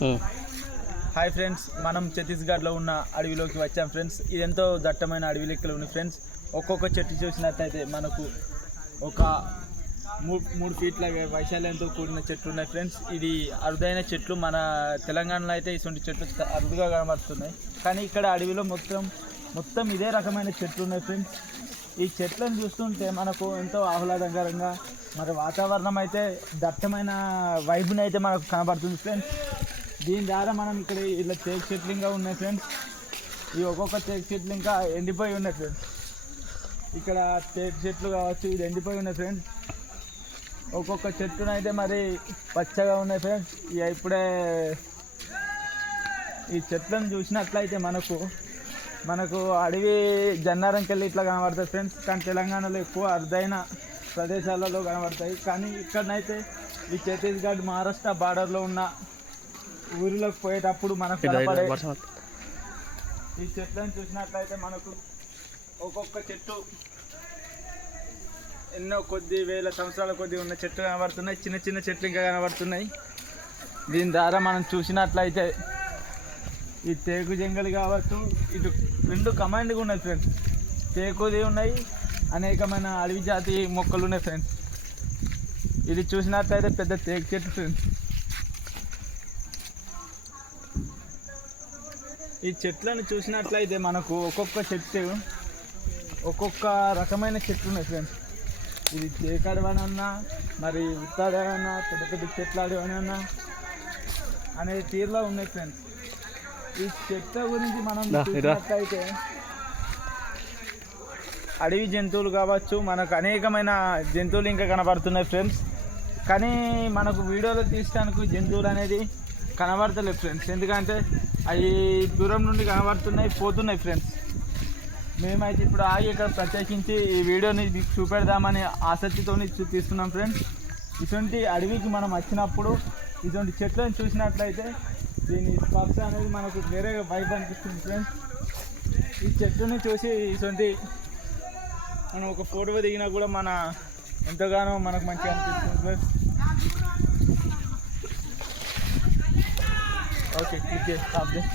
Hi friends, మనం ఛత్తీస్గఢ్లో ఉన్న అడవిలోకి వచ్చాం ఫ్రెండ్స్. ఇది ఎంతో దట్టమైన అడవి లెక్కలు ఉంది ఫ్రెండ్స్. ఒక్కొక్క చెట్టు చూసినట్లయితే మనకు ఒక 3 ఫీట్ల వైశాల్యంతో కూడిన చెట్లు ఉన్నాయి ఫ్రెండ్స్. ఇది అరుదైన చెట్లు. మన తెలంగాణలో అయితే ఇటువంటి చెట్లు అరుదుగా కనబడుతున్నాయి, కానీ ఇక్కడ అడవిలో మొత్తం ఇదే రకమైన చెట్లు ఉన్నాయి ఫ్రెండ్స్. ఈ చెట్లను చూస్తుంటే మనకు ఎంతో ఆహ్లాదకరంగా మరి వాతావరణం అయితే దట్టమైన వైబ్ని అయితే మనకు కనబడుతుంది ఫ్రెండ్స్. దీని ద్వారా మనం ఇక్కడ ఇలా తేక్ చెట్లు ఇంకా ఉన్నాయి ఫ్రెండ్స్. ఈ ఒక్కొక్క తేక్ చెట్లు ఇంకా ఎండిపోయి ఉన్నాయి ఫ్రెండ్స్. ఇక్కడ తేక్ చెట్లు కావచ్చు, ఇది ఎండిపోయి ఉన్నాయి ఫ్రెండ్స్. ఒక్కొక్క చెట్టును అయితే మరి పచ్చగా ఉన్నాయి ఫ్రెండ్స్. ఇక ఇప్పుడే ఈ చెట్లను చూసినట్లయితే మనకు అడవి జన్నారంకెళ్ళి ఇట్లా కనబడతాయి ఫ్రెండ్స్. కానీ తెలంగాణలో ఎక్కువ అరుదైన ప్రదేశాలలో కనబడతాయి. కానీ ఇక్కడనైతే ఈ ఛత్తీస్గఢ్ మహారాష్ట్ర బార్డర్లో ఉన్న ఊరిలోకి పోయేటప్పుడు మనకు కనపడే ఈ చెట్లను చూసినట్లయితే మనకు ఒక్కొక్క చెట్టు ఎన్నో కొద్ది వేల సంవత్సరాల కొద్ది ఉన్న చెట్లు కనబడుతున్నాయి. చిన్న చిన్న చెట్లు ఇంకా కనబడుతున్నాయి. దీని ద్వారా మనం చూసినట్లయితే ఈ తేకు జంగలి కావచ్చు, ఇటు 2 కమాండ్గా ఉన్నాయి ఫ్రెండ్స్. తేకుది ఉన్నాయి, అనేకమైన అడవి జాతి మొక్కలు ఉన్నాయి ఫ్రెండ్స్. ఇది చూసినట్లయితే పెద్ద తేకు చెట్టు ఫ్రెండ్స్. ఈ చెట్లను చూసినట్లయితే మనకు ఒక్కొక్క చెట్టు ఒక్కొక్క రకమైన చెట్లు ఉన్నాయి ఫ్రెండ్స్. ఇది తేకడవనన్నా, మరి ఉత్తాడవన్నా, పెద్ద పెద్ద చెట్లు అడవనన్నా అనే తీరులో ఉన్నాయి ఫ్రెండ్స్. ఈ చెట్ల గురించి మనం చూసినట్లయితే అడవి జంతువులు కావచ్చు, మనకు అనేకమైన జంతువులు ఇంకా కనబడుతున్నాయి ఫ్రెండ్స్. కానీ మనకు వీడియోలో తీయడానికి జంతువులు అనేది కనబడతలేదు ఫ్రెండ్స్. ఎందుకంటే అవి దూరం నుండి కనబడుతున్నాయి, పోతున్నాయి ఫ్రెండ్స్. మేమైతే ఇప్పుడు ఆగి ఇక్కడ ప్రత్యేకించి ఈ వీడియోని చూపెడదామని ఆసక్తితో తీస్తున్నాం ఫ్రెండ్స్. ఇటువంటి అడవికి మనం వచ్చినప్పుడు ఇటువంటి చెట్లను చూసినట్లయితే దీని స్పర్శ అనేది మనకు వేరే వైబ్ అనిపిస్తుంది ఫ్రెండ్స్. ఈ చెట్టుని చూసి ఇటువంటి మనం ఒక ఫోటో దిగినా కూడా ఎంతగానో మనకు మంచిగా అనిపిస్తుంది ఫ్రెండ్స్. ఓకే, క్లిక్ చేసి స్టాప్ చేసి